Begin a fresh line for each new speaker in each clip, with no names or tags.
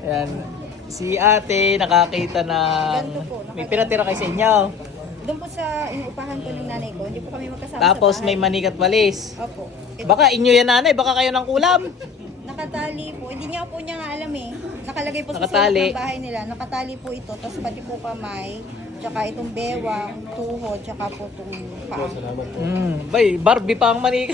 Ayan. Si ate nakakita ng
Ganito po,
may pinatira kayo sa inyo.
Doon po sa inuupahan ko ng nanay ko, hindi po kami magkasama
Tapos
sa
may
bahay.
manik at walis.
Opo.
Baka inyo yan nanay, baka kayo ng kulam.
Nakatali po. Hindi niya po niya nga alam eh. Nakalagay po sa
Nakatali.
sulok ng bahay nila. Nakatali po ito. Tapos pati po kamay. Tsaka itong bewang, tuhod, tsaka po itong paa.
Bay, Barbie pa ang manika.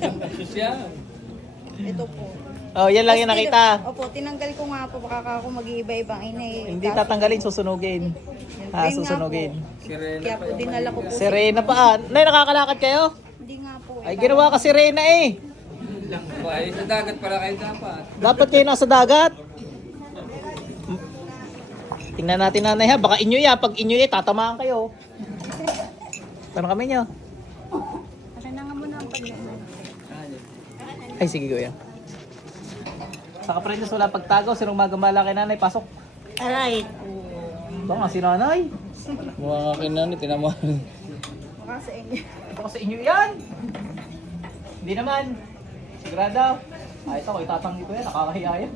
Ito po.
Oh, yan lang yung
Tapos
nakita.
Opo, tinanggal ko nga po. Baka ako mag-iiba-ibang inay.
Hindi tatanggalin, susunugin. Susunugin.
Kaya po dinala ko po.
Serena pa. Nay, nakakalakad kayo?
Hindi nga po.
Ay, ginawa ka Serena eh.
Ay, sa dagat pala kayo dapat.
Dapat kayo nasa dagat. Tingnan natin nanay ha. Baka inyo ya. Pag inyo ya, tatamaan kayo. Paano kami nyo?
Kasi na nga muna ang pag
Ay, sige kuya. Saka pa rin wala pagtagaw. Sinong magambala kay nanay? Pasok.
Aray.
Ito nga si nanay.
Mukha nga kinani, tinamo.
Baka sa inyo.
Baka sa inyo yan. Hindi naman. Sigurado. Ay, ito ko itatanggi ko yan. Nakakahiya yan.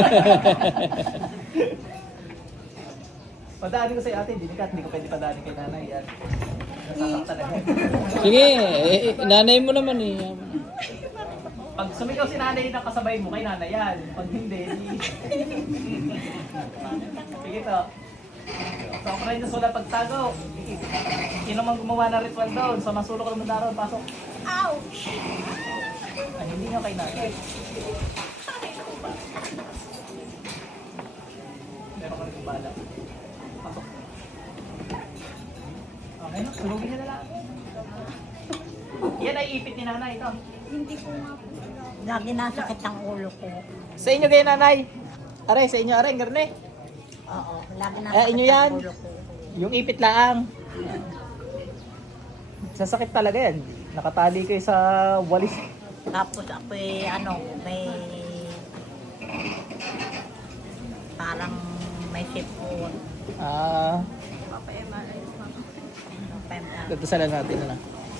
Padaanin ko sa ate. Hindi ko pwede padaanin kay nanay yan. Nasasaktan na yan.
Sige, nanay mo naman eh.
Pag sumigaw si nanay na kasabay mo, kay nanay yan. Pag hindi, sige to. So, ako rin na sula pagtago. Sino mang gumawa ng ritual doon? So, masulok ka naman daron. Pasok.
Ouch!
Ay, hindi nyo kay nanay. Meron ka rin kong bala. Pasok. Okay na, sulugin nyo na lang. Yan ay ipit ni nanay ito.
Hindi ko nga po. Lagi nasakit ang ulo ko.
Sa inyo kayo nanay. Aray, sa inyo aray, garne.
Oo, lagi
Inyo yan. Yung ipit laang. Sasakit talaga yan. Nakatali kayo sa walis.
Tapos ako may parang may sipon.
Ah, dadasalan natin na.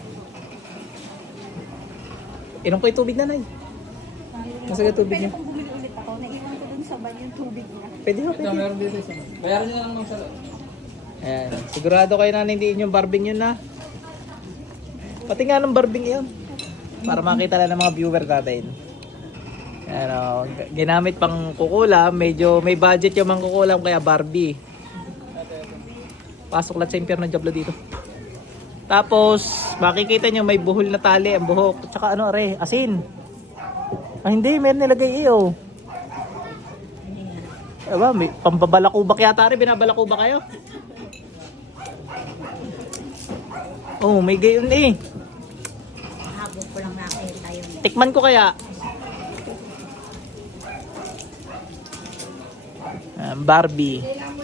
Inom ko yung tubig nanay. Masagay tubig
Pwede
niyo.
kong bumili ulit ako. Naiwan ko dun sa banyo yung tubig niya.
Pwede ho,
Ito,
pwede.
meron dito isa. Bayaran nyo na lang ng salo.
Ayan. Sigurado kayo na hindi yung barbing yun na. Pati nga ng barbing yun. Para makita lang ng mga viewer natin. Ano, ginamit pang kukulam. Medyo may budget yung mga kukulam kaya Barbie. Pasok lang sa impyerno ng Diablo dito. Tapos, makikita nyo may buhol na tali ang buhok. Tsaka ano, are, asin. Ah, hindi, meron nilagay iyo. Aba, may pambabalakubak yata rin. Binabalakubak kayo. Oh, may gayon eh.
Habang ko lang nakita yun.
Tikman ko kaya. Barbie.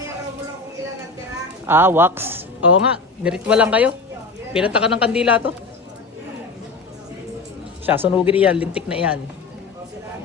Ah, wax. Oo nga, niritual lang kayo. Pinata ka ng kandila to. Siya, sunugin yan, lintik na yan.